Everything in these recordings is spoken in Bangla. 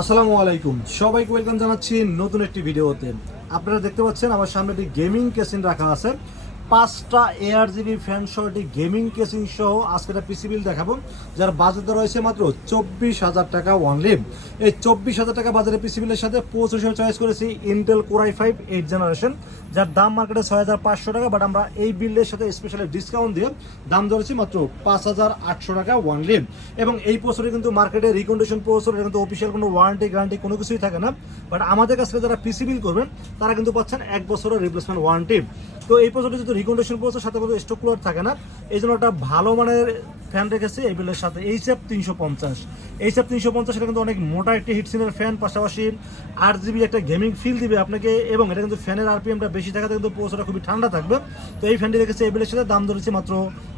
আসসালামু আলাইকুম, সবাইকে ওয়েলকাম জানাচ্ছি নতুন একটি ভিডিওতে। আপনারা দেখতে পাচ্ছেন আমার সামনে একটি গেমিং কেসিন রাখা আছে। 5টা ARGB ফ্যান সহ একটি গেমিং কেসিং সহ আজকে একটা পিসি বিল দেখাবো, যার বাজেট রয়েছে মাত্র 24,000 টাকা অনলি। এই 24,000 টাকা বাজারে পিসি বিলের সাথে প্রসেসর হিসেবে চয়েস করেছি ইন্টেল কোর i5 8 জেনারেশন, যার দাম মার্কেটে 6,500 টাকা, বাট আমরা এই বিলের সাথে স্পেশালি ডিসকাউন্ট দিয়ে দাম ধরেছি মাত্র 5,800 টাকা অনলি। এবং এই প্রসেসরে কিন্তু মার্কেটে রিকন্ডিশন প্রসেসর, এটা কিন্তু অফিসিয়াল কোনো ওয়ারেন্টি গ্যারান্টি কোনো কিছুই থাকে না, বাট আমাদের কাছে যারা পিসি বিল করবেন তারা কিন্তু পাচ্ছেন 1 বছরের রিপ্লেসমেন্ট ওয়ারেন্টি। তো এই প্রসেসরটি যদি রিকন্ডিশন প্রসেসর সাথে কোনো স্টক কুলার থাকে না, এই জন্য একটা ভালো মানের ফ্যান রেখেছি এই বিলের সাথে HF 350। HF 350 এটা কিন্তু অনেক মোটা একটি হিটসিনের ফ্যান, পাশাপাশি 8GB একটা গেমিং ফিল দিবে আপনাকে, এবং এটা কিন্তু ফ্যানের RPMটা বেশি থাকাতে কিন্তু প্রসেসরটা খুবই ঠান্ডা থাকবে। তো এই ফ্যানটি রেখেছি এই বিলের সাথে, দাম ধরেছি মাত্র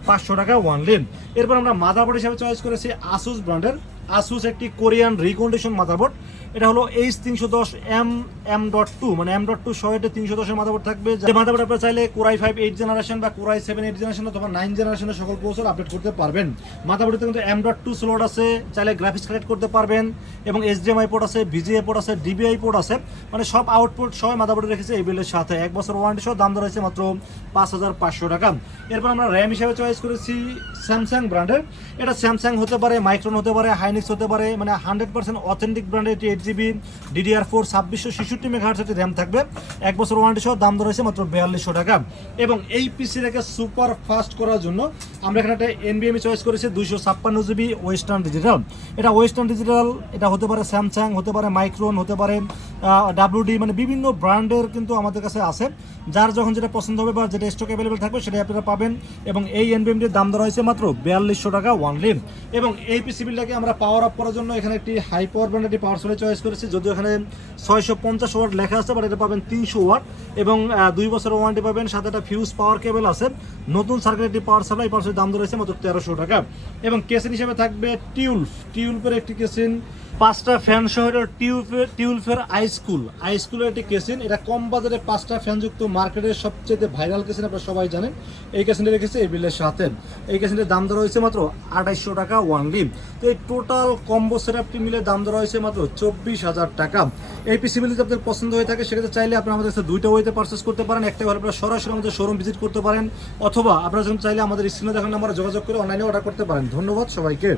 500 টাকা ওয়ানলি। এরপর আমরা মাদারবোর্ড হিসেবে চয়েস করেছি আসুস ব্র্যান্ডের আসুস একটি কোরিয়ান রিকন্ডিশন মাদারবোর্ড। এটা হলো H310M.2, মানে M.2 সহ এটা 310 এর মাদারবোর্ড থাকবে। যে মাদারবোর্ড আপনারা চাইলে কোর i5 8 জেনারেশন বা কোর i7 8 জেনারেশন অথবা 9 জেনারেশনের সকল প্রসেসর আপডেট করতে পারবেন। মাদারবোর্ডে কিন্তু M.2 স্লট আছে, চাইলে গ্রাফিক্স কানেক্ট করতে পারবেন, এবং HDMI পোর্ট আছে, VGA পোর্ট আছে, DVI পোর্ট আছে, মানে সব আউটপুট সহ মাদারবোর্ডে রেখেছে এই বিলের সাথে। 1 বছর ওয়ারেন্টি সহ, দাম ধরেছে মাত্র 5,500 টাকা। এরপর আমরা র্যাম হিসেবে চয়েস করেছি স্যামসাং ব্র্যান্ডের। এটা স্যামসাং হতে পারে, মাইক্রন হতে পারে, হাইনিক্স হতে পারে, মানে 100% অথেন্টিক ব্র্যান্ডের এটি 8GB DDR4 2666 মেগাহার্টজ একটি র্যাম থাকবে, 1 বছর ওয়ারেন্টি সহ, দাম ধরেছে মাত্র 4200 টাকা। এবং এই পিসি রেখে সুপার ফাস্ট করার জন্য আমরা এখানে একটা NVMe চয়েস করেছি 256GB ওয়েস্টার্ন ডিজিটাল। এটা ওয়েস্টার্ন ডিজিটাল, এটা হতে পারে স্যামসাং, হতে পারে মাইক্রন, হতে পারে WD, মানে বিভিন্ন ব্র্যান্ডের কিন্তু আমাদের কাছে আছে। যার যখন যেটা পছন্দ হবে বা যেটা স্টক অ্যাভেলেবেল থাকবে সেটাই আপনারা পাবেন। এবং এই NVMeটির দাম ধরা হয়েছে মাত্র 4200 টাকা ওয়ানলি। এবং এই পিসি বিলটাকে আমরা পাওয়ার আপ করার জন্য এখানে একটি হাই পাওয়ার ব্র্যান্ডের একটি পাওয়ার সাপ্লাই চয়েস করেছি, যদিও এখানে 650 ওয়াট লেখা আছে, বাট এটা পাবেন 300 ওয়াট, এবং 2 বছরের ওয়ারেন্টি পাবেন, সাথে একটা ফিউজ পাওয়ার কেবল আছে। নতুন সার্কিটের একটি পাওয়ার সাপ্লাই, পাওয়ার দাম ধরেছে মাত্র 1300 টাকা। এবং কেসিন হিসেবে থাকবে টিউলফের একটি কেসিন, 5টা ফ্যান সহ টিউলফের আইস্কুলের একটি কেসিন। এটা কম বাজারে 5টা ফ্যানযুক্ত মার্কেটের সবচেয়ে ভাইরাল কেসিন, আপনারা সবাই জানেন। এই কেসিনটা রেখেছে এই বিলের সাথে। এই কেসিনের দাম ধরা হয়েছে মাত্র 2800 টাকা ওয়ানলি। তো এই টোটাল কম্বো সেটআপটি মিলে দাম ধরা হয়েছে মাত্র 24,000 টাকা। এই পিসি বিল যদি আপনাদের পছন্দ হয়ে থাকে, সেক্ষেত্রে চাইলে আপনারা আমাদের কাছে 2টা ওয়েতে পারচেস করতে পারেন। একটা হলে আপনারা সরাসরি আমাদের শোরুম ভিজিট করতে পারেন, অথবা আপনারা যখন চাইলে আমাদের স্ক্রিনে দেখানো নাম্বারে যোগাযোগ করে অনলাইনে অর্ডার করতে পারেন। ধন্যবাদ সবাইকে।